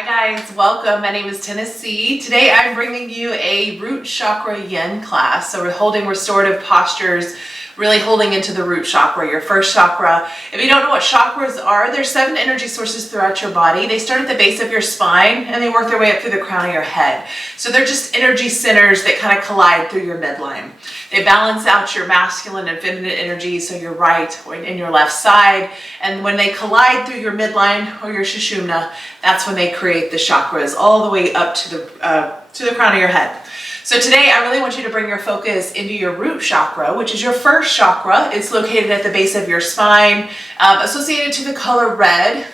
Hi guys, welcome. My name is Tennessee. Today I'm bringing you a root chakra yin class. So we're holding restorative postures, really holding into the root chakra, your first chakra. If you don't know what chakras are, there's 7 energy sources throughout your body. They start at the base of your spine and they work their way up through the crown of your head. So they're just energy centers that kind of collide through your midline. They balance out your masculine and feminine energy, so your right and your left side. And when they collide through your midline or your sushumna, that's when they create the chakras all the way up to the crown of your head. So today I really want you to bring your focus into your root chakra, which is your first chakra. It's located at the base of your spine, associated to the color red.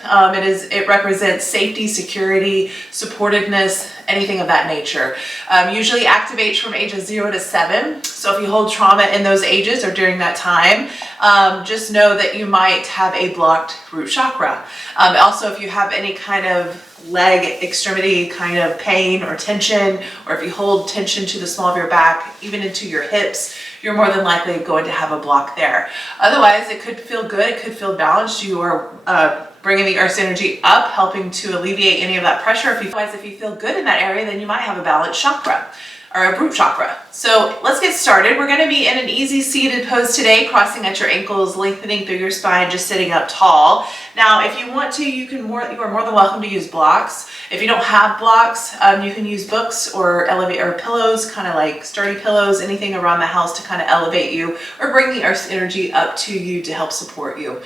It represents safety, security, supportedness, anything of that nature. Usually activates from ages 0 to 7. So if you hold trauma in those ages or during that time, just know that you might have a blocked root chakra. Also, if you have any kind of leg extremity kind of pain or tension, or if you hold tension to the small of your back, even into your hips, you're more than likely going to have a block there. Otherwise, it could feel good, it could feel balanced. You are bringing the earth's energy up, helping to alleviate any of that pressure. Otherwise, if you feel good in that area, then you might have a balanced chakra or a root chakra. So let's get started. We're going to be in an easy seated pose today, crossing at your ankles, lengthening through your spine, just sitting up tall. Now, if you want to, you are more than welcome to use blocks. If you don't have blocks, you can use books or pillows, kind of like sturdy pillows, anything around the house to kind of elevate you or bring the earth's energy up to you to help support you.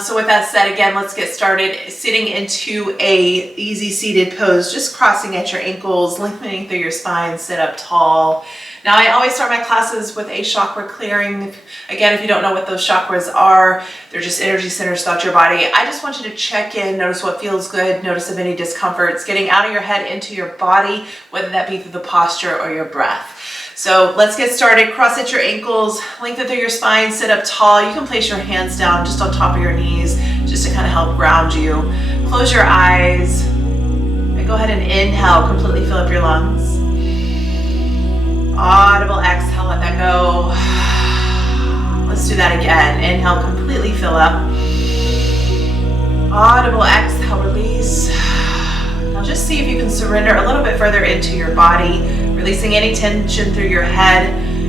So with that said, again, let's get started. Sitting into a easy seated pose, just crossing at your ankles, lengthening through your spine, sit up tall. Now, I always start my classes with a chakra clearing. Again, if you don't know what those chakras are, they're just energy centers throughout your body. I just want you to check in, notice what feels good, notice of any discomforts, getting out of your head into your body, whether that be through the posture or your breath. So let's get started. Cross at your ankles, lengthen through your spine, sit up tall. You can place your hands down just on top of your knees, just to kind of help ground you. Close your eyes and go ahead and inhale, completely fill up your lungs. Audible exhale, let that go. Let's do that again. Inhale, completely fill up. Audible exhale, release. Now just see if you can surrender a little bit further into your body, releasing any tension through your head,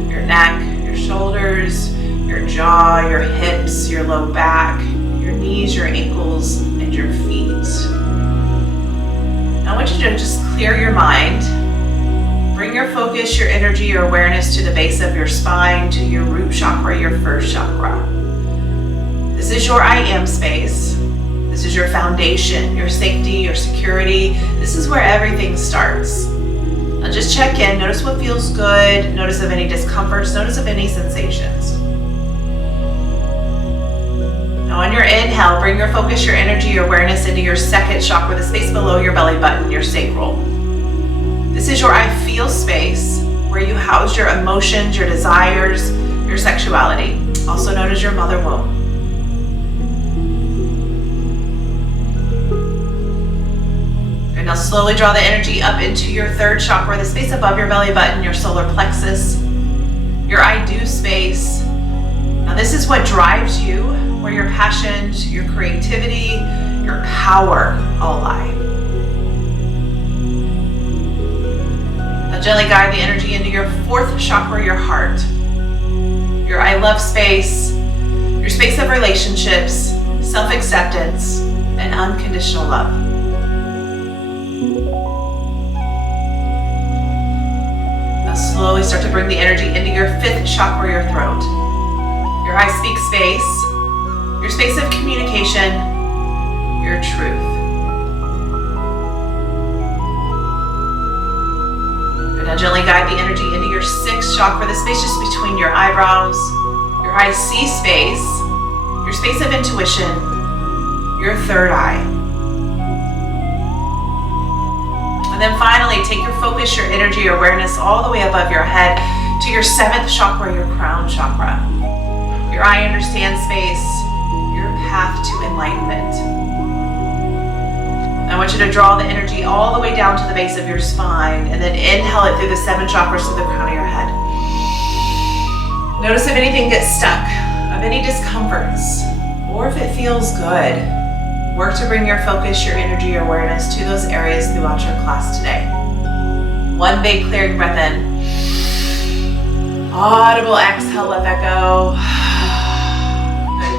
your neck, your shoulders, your jaw, your hips, your low back, your knees, your ankles, and your feet. Now I want you to just clear your mind. Bring your focus, your energy, your awareness to the base of your spine, to your root chakra, your first chakra. This is your I am space. This is your foundation, your safety, your security. This is where everything starts. Now just check in, notice what feels good, notice of any discomforts, notice of any sensations. Now on your inhale, bring your focus, your energy, your awareness into your second chakra, the space below your belly button, your sacral. This is your I feel space, where you house your emotions, your desires, your sexuality, also known as your mother womb. And now slowly draw the energy up into your third chakra, the space above your belly button, your solar plexus, your I do space. Now this is what drives you, where your passions, your creativity, your power all lie. Gently guide the energy into your fourth chakra, your heart, your I love space, your space of relationships, self-acceptance, and unconditional love. Now slowly start to bring the energy into your fifth chakra, your throat, your I speak space, your space of communication, your truth. Now gently guide the energy into your sixth chakra, the space just between your eyebrows, your I see space, your space of intuition, your third eye. And then finally, take your focus, your energy, your awareness all the way above your head to your seventh chakra, your crown chakra, your I understand space, your path to enlightenment. I want you to draw the energy all the way down to the base of your spine and then inhale it through the 7 chakras to the crown of your head. Notice if anything gets stuck, of any discomforts, or if it feels good. Work to bring your focus, your energy, your awareness to those areas throughout your class today. One big clearing breath in. Audible exhale, let that go. Good.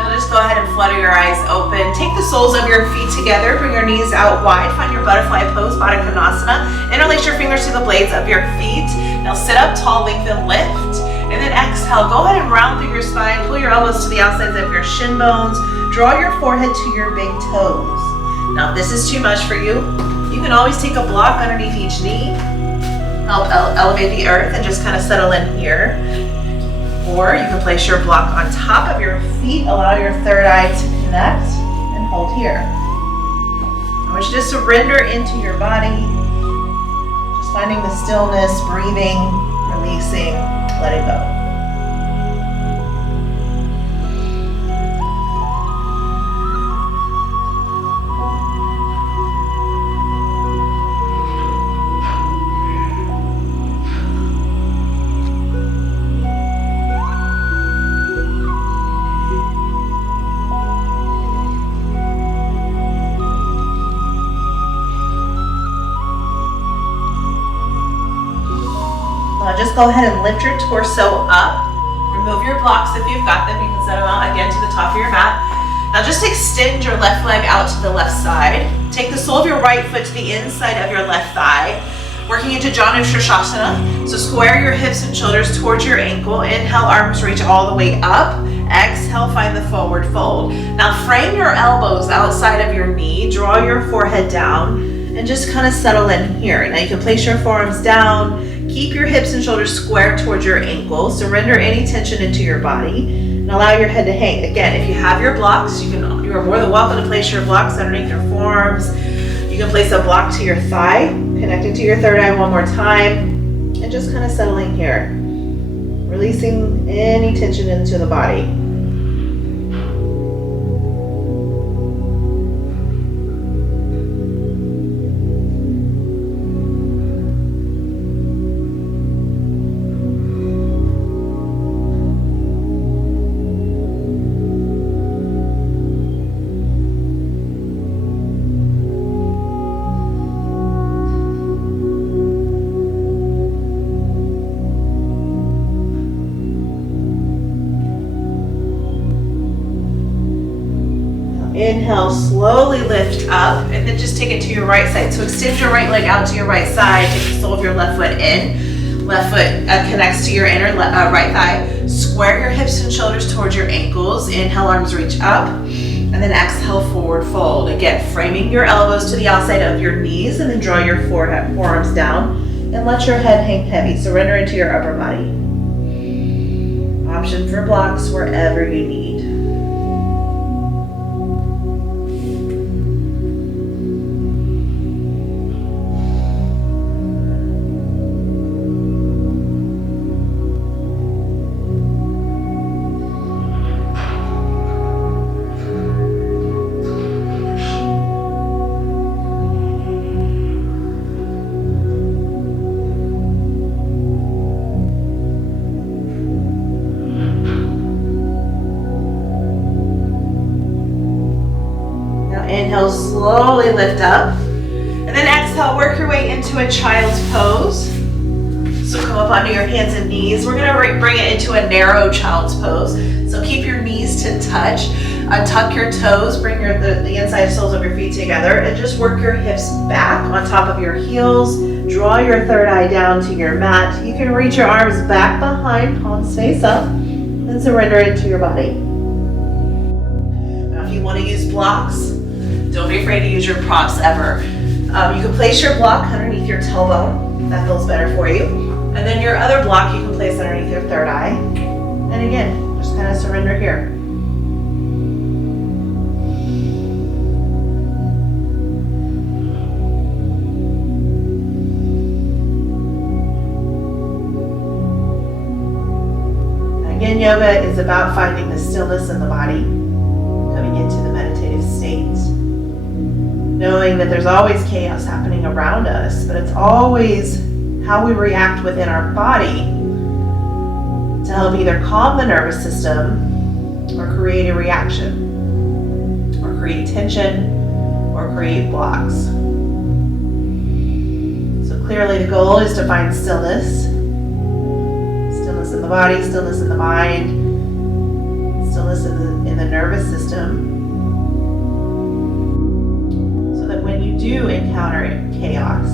Now just go ahead and flutter your eyes open. Take the soles of your feet together. Bring your knees out wide. Find your butterfly pose, Baddha Konasana. Interlace your fingers to the blades of your feet. Now sit up tall, lengthen, lift. And then exhale. Go ahead and round through your spine. Pull your elbows to the outsides of your shin bones. Draw your forehead to your big toes. Now if this is too much for you, you can always take a block underneath each knee. Help elevate the earth and just kind of settle in here. Or you can place your block on top of your feet. Allow your third eye to connect and hold here. I want you to surrender into your body. Just finding the stillness, breathing, releasing, letting go. Just go ahead and lift your torso up. Remove your blocks if you've got them. You can set them out again to the top of your mat. Now just extend your left leg out to the left side. Take the sole of your right foot to the inside of your left thigh. Working into Janu Shirshasana. So square your hips and shoulders towards your ankle. Inhale, arms reach all the way up. Exhale, find the forward fold. Now frame your elbows outside of your knee. Draw your forehead down and just kind of settle in here. Now you can place your forearms down. Keep your hips and shoulders square towards your ankles. Surrender any tension into your body and allow your head to hang. Again, if you have your blocks, you are more than welcome to place your blocks underneath your forearms. You can place a block to your thigh, connecting to your third eye one more time, and just kind of settling here. Releasing any tension into the body. Inhale, slowly lift up, and then just take it to your right side. So extend your right leg out to your right side. Take the sole of your left foot in. Left foot connects to your inner right thigh. Square your hips and shoulders towards your ankles. Inhale, arms reach up. And then exhale, forward fold. Again, framing your elbows to the outside of your knees, and then draw your forearms down. And let your head hang heavy. Surrender into your upper body. Option for blocks wherever you need. Inhale, slowly lift up. And then exhale, work your way into a child's pose. So come up onto your hands and knees. We're gonna bring it into a narrow child's pose. So keep your knees to touch. Tuck your toes, bring the inside soles of your feet together, and just work your hips back on top of your heels. Draw your third eye down to your mat. You can reach your arms back behind, palms face up, and surrender into your body. Now if you wanna use blocks, don't be afraid to use your props ever. You can place your block underneath your tailbone, if that feels better for you. And then your other block you can place underneath your third eye. And again, just kind of surrender here. Again, yoga is about finding the stillness in the body, coming into the meditative state. Knowing that there's always chaos happening around us, but it's always how we react within our body to help either calm the nervous system or create a reaction, or create tension, or create blocks. really the goal is to find stillness. Stillness in the body, stillness in the mind, stillness in the nervous system. So that when you do encounter chaos,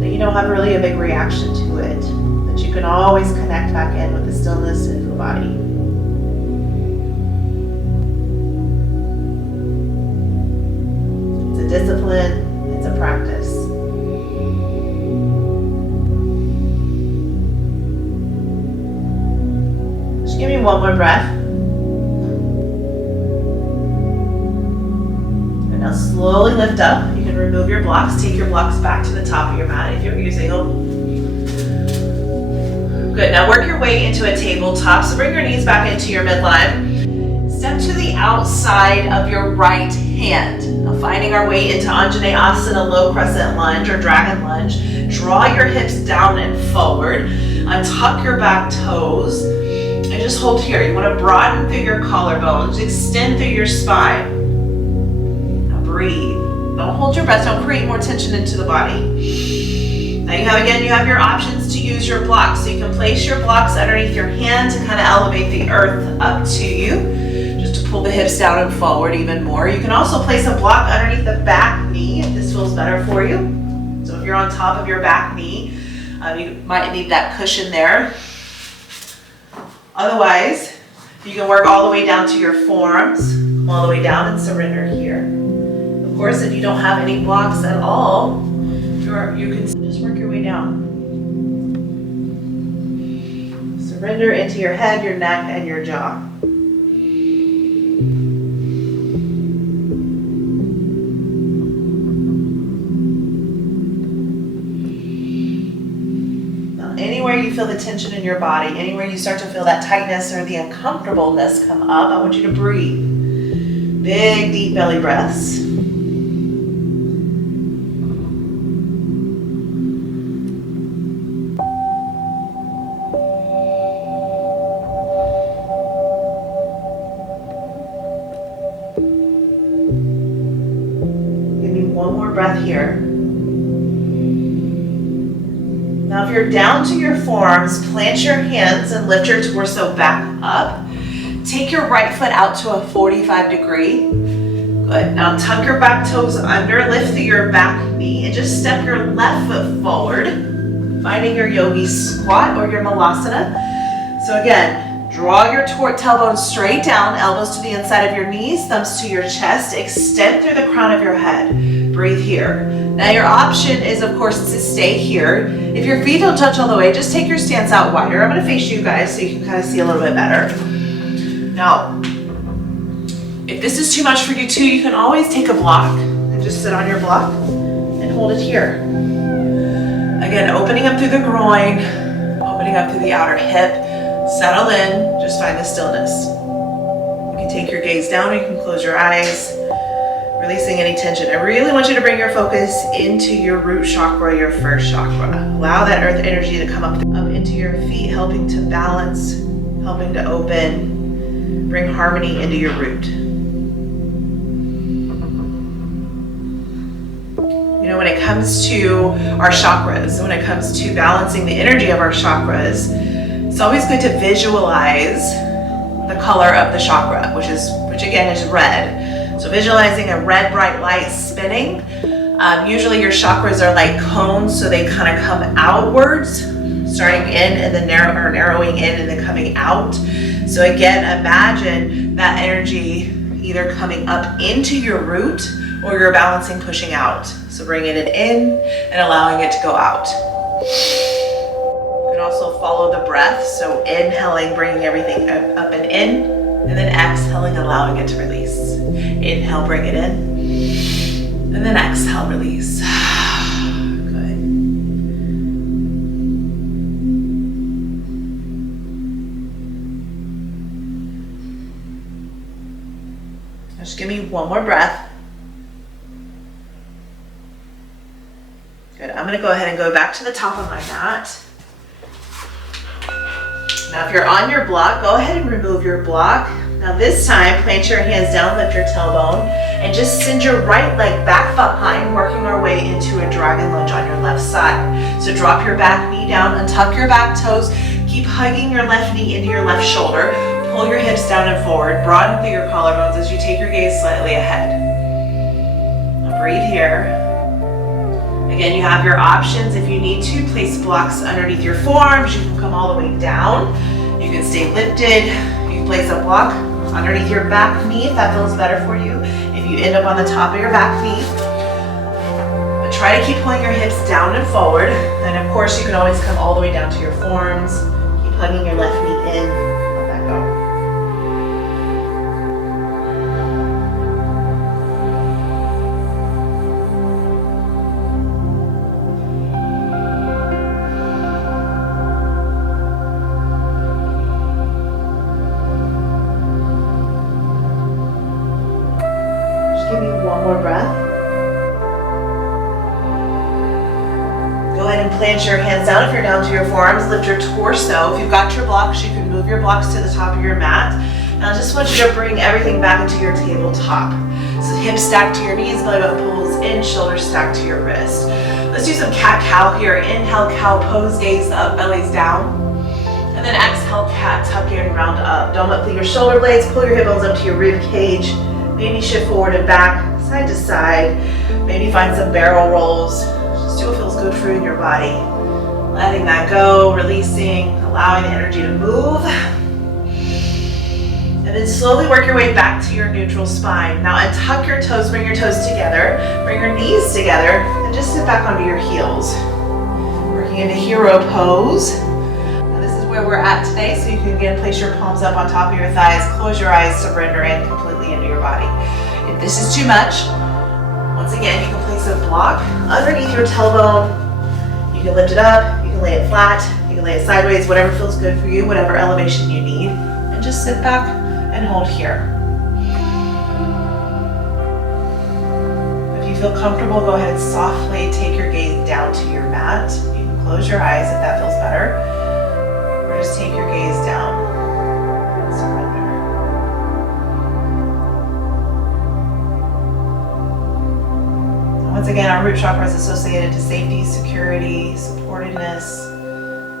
that you don't have really a big reaction to it, that you can always connect back in with the stillness into the body. It's a discipline, it's a practice. Just give me one more breath. And now slowly lift up. You can remove your blocks. Take your blocks back to the top of your mat if you're using them. Good, now work your way into a tabletop. So bring your knees back into your midline. Step to the outside of your right hand. Now finding our way into Anjaneyasana, low crescent lunge or dragon lunge. Draw your hips down and forward. Untuck your back toes. And just hold here. You want to broaden through your collarbones. Extend through your spine. Now breathe. Don't hold your breath. Don't create more tension into the body. Now you have your options to use your blocks. So you can place your blocks underneath your hand to kind of elevate the earth up to you. Just to pull the hips down and forward even more. You can also place a block underneath the back knee if this feels better for you. So if you're on top of your back knee, you might need that cushion there. Otherwise, you can work all the way down to your forearms, come all the way down and surrender here. Of course, if you don't have any blocks at all, you can just work your way down. Surrender into your head, your neck, and your jaw. Anywhere you feel the tension in your body, anywhere you start to feel that tightness or the uncomfortableness come up, I want you to breathe. Big, deep belly breaths. Give me one more breath here. Now if you're down to your forearms, plant your hands and lift your torso back up. Take your right foot out to a 45 degree. Good. Now tuck your back toes under, lift through your back knee, and just step your left foot forward, finding your yogi squat or your malasana. So again, draw your tailbone straight down, elbows to the inside of your knees, thumbs to your chest, extend through the crown of your head. Breathe here. Now your option is, of course, to stay here. If your feet don't touch all the way, just take your stance out wider. I'm going to face you guys so you can kind of see a little bit better. Now, if this is too much for you too, you can always take a block and just sit on your block and hold it here. Again, opening up through the groin, opening up through the outer hip. Settle in, just find the stillness. You can take your gaze down, or you can close your eyes. Releasing any tension. I really want you to bring your focus into your root chakra, your first chakra. Allow that earth energy to come up into your feet, helping to balance, helping to open, bring harmony into your root. You know, when it comes to our chakras, when it comes to balancing the energy of our chakras, it's always good to visualize the color of the chakra, which again is red. So visualizing a red bright light spinning. Usually your chakras are like cones, so they kind of come outwards, starting in and then narrowing in and then coming out. So again, imagine that energy either coming up into your root or you're balancing, pushing out. So bringing it in and allowing it to go out. You can also follow the breath. So inhaling, bringing everything up and in, and then exhaling, allowing it to release. Inhale, bring it in, and then exhale, release. Good. Just give me one more breath. Good. I'm going to go ahead and go back to the top of my mat. Now if you're on your block, go ahead and remove your block. Now this time, plant your hands down, lift your tailbone, and just send your right leg back behind, working our way way into a dragon lunge on your left side. So drop your back knee down, untuck your back toes, keep hugging your left knee into your left shoulder, pull your hips down and forward, broaden through your collarbones as you take your gaze slightly ahead. Now breathe here. Again, you have your options. If you need to, place blocks underneath your forearms. You can come all the way down. You can stay lifted. You can place a block underneath your back knee if that feels better for you. If you end up on the top of your back knee. But try to keep pulling your hips down and forward. And of course, you can always come all the way down to your forearms. Keep hugging your left knee in. Let that go. Give me one more breath. Go ahead and plant your hands down if you're down to your forearms. Lift your torso. If you've got your blocks, you can move your blocks to the top of your mat. Now I just want you to bring everything back into your tabletop. So hips stacked to your knees, belly button pulls in, shoulders stacked to your wrist. Let's do some cat-cow here. Inhale, cow pose, gaze up, belly's down. And then exhale, cat, tuck in, round up. Dome up through your shoulder blades, pull your hip bones up to your rib cage. Maybe shift forward and back, side to side. Maybe find some barrel rolls. Just do what feels good for you in your body. Letting that go, releasing, allowing the energy to move. And then slowly work your way back to your neutral spine. Now untuck your toes, bring your toes together, bring your knees together, and just sit back onto your heels. Working into hero pose. And this is where we're at today, so you can again place your palms up on top of your thighs, close your eyes, surrender in completely into your body. If this is too much, once again, you can place a block underneath your tailbone. You can lift it up, you can lay it flat, you can lay it sideways, whatever feels good for you, whatever elevation you need, and just sit back and hold here. If you feel comfortable, go ahead and softly take your gaze down to your mat. You can close your eyes if that feels better, or just take your gaze down. Once again, our root chakra is associated to safety, security, supportedness.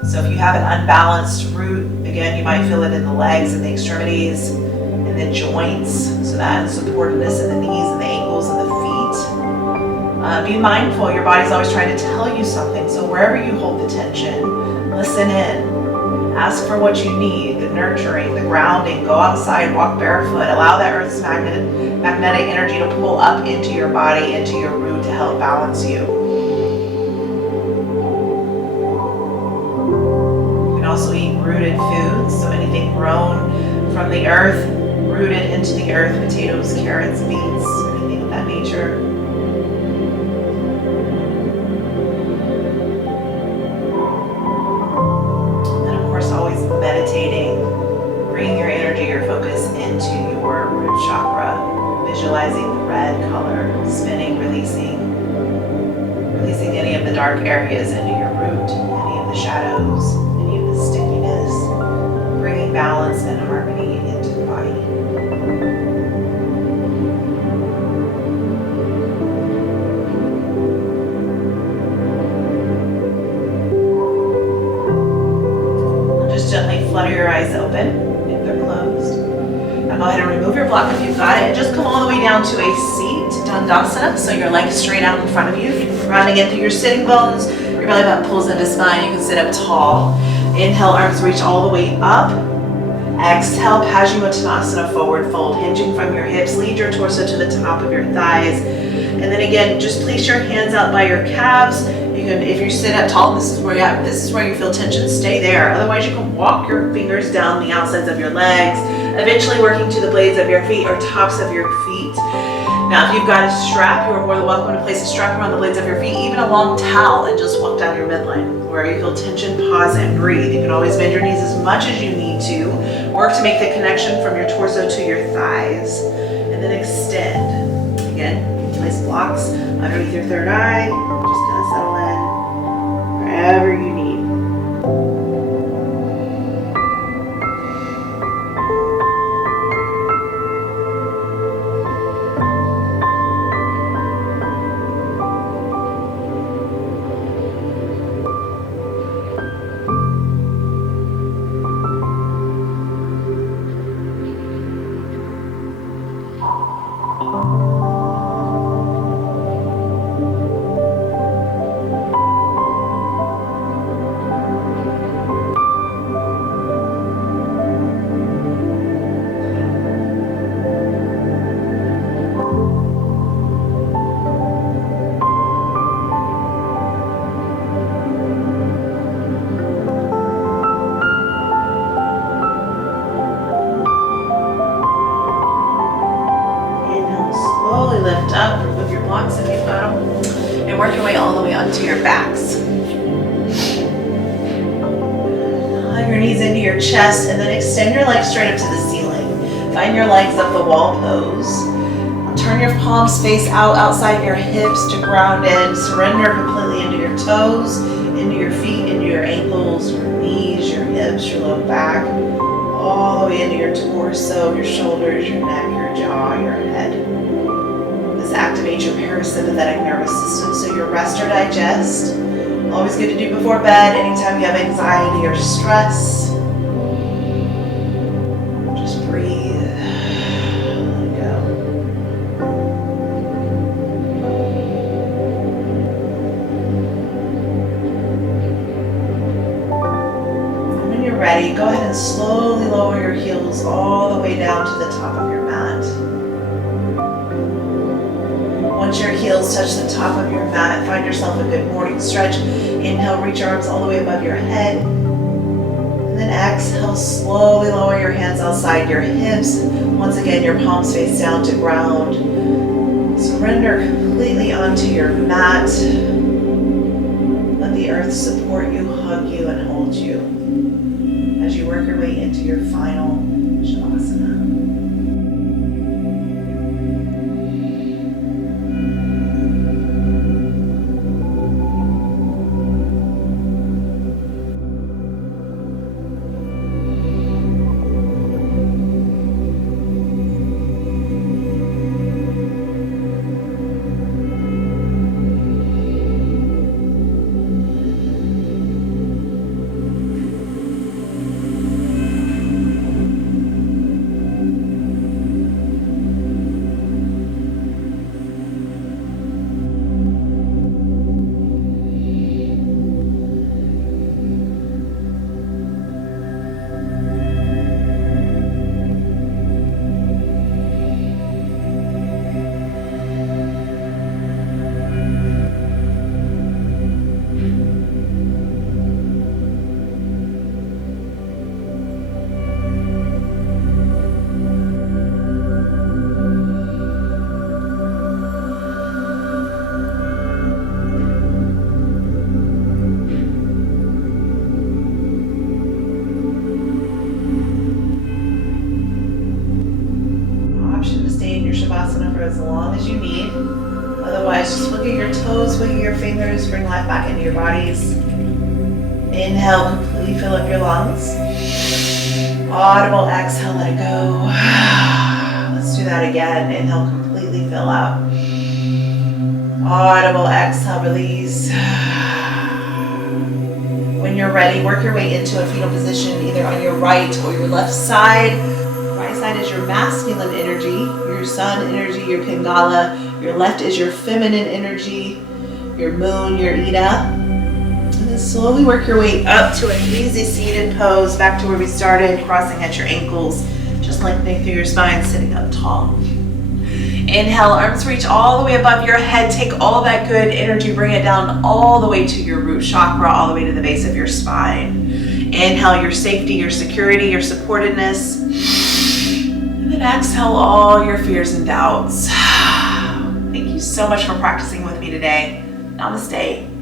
So if you have an unbalanced root, again, you might feel it in the legs and the extremities and the joints. So that supportedness in the knees and the ankles and the feet. Be mindful, your body's always trying to tell you something. So wherever you hold the tension, listen in. Ask for what you need, the nurturing, the grounding. Go outside, walk barefoot. Allow that earth's magnetic energy to pull up into your body, into your root to help balance you. You can also eat rooted foods, so anything grown from the earth, rooted into the earth, potatoes, carrots, beets, anything of that nature. Always meditating, bringing your energy, your focus into your root chakra, visualizing the red color, spinning, releasing any of the dark areas into your root, any of the shadows, any of the stickiness, bringing balance and harmony into the body. Gently flutter your eyes open if they're closed. Now go ahead and remove your block if you've got it. And just come all the way down to a seat, Dandasana. So your legs straight out in front of you. Rounding in through your sitting bones. Your belly button pulls into spine. You can sit up tall. Inhale, arms reach all the way up. Exhale, Paschimottanasana, forward fold. Hinging from your hips. Lead your torso to the top of your thighs. And then again, just place your hands out by your calves. If you sit up tall, this is where you feel tension, stay there. Otherwise, you can walk your fingers down the outsides of your legs, eventually working to the blades of your feet or tops of your feet. Now, if you've got a strap, you are more than welcome to place a strap around the blades of your feet, even a long towel, and just walk down your midline. Wherever you feel tension, pause and breathe. You can always bend your knees as much as you need to. Work to make the connection from your torso to your thighs, and then extend. Again, place blocks underneath your third eye. Just kind of settle in wherever you need. bottom. And work your way all the way onto your backs. Hug your knees into your chest and then extend your legs straight up to the ceiling. Find your legs up the wall pose. Turn your palms face out outside your hips to ground in. Surrender completely into your toes, into your feet, into your ankles, your knees, your hips, your low back, all the way into your torso, your shoulders, your neck, your jaw, your head. This activates your parasympathetic nervous system, so your rest or digest. Always good to do before bed, anytime you have anxiety or stress. Just breathe. Let go. And when you're ready, go ahead and slowly lower your heels all the way down to the top of your mat. Once your heels touch the top of your mat, find yourself a good morning stretch. Inhale, reach your arms all the way above your head. And then exhale, slowly lower your hands outside your hips. Once again, your palms face down to ground. Surrender completely onto your mat. Let the earth support you, hug you, and hold you as you work your way into your final Shavasana. As long as you need. Otherwise, just look at your toes, wiggle your fingers, bring life back into your bodies. Inhale, completely fill up your lungs. Audible exhale, let it go. Let's do that again. Inhale, completely fill out. Audible exhale, release. When you're ready, work your way into a fetal position, either on your right or your left side. Right side is your masculine energy, your sun energy, your Pingala. Your left is your feminine energy, your moon, your Ida. And then slowly work your way up to an easy seated pose, back to where we started, crossing at your ankles, just lengthening through your spine, sitting up tall. Inhale, arms reach all the way above your head. Take all that good energy, bring it down all the way to your root chakra, all the way to the base of your spine. Inhale your safety, your security, your supportedness. And then exhale all your fears and doubts. Thank you so much for practicing with me today. Namaste.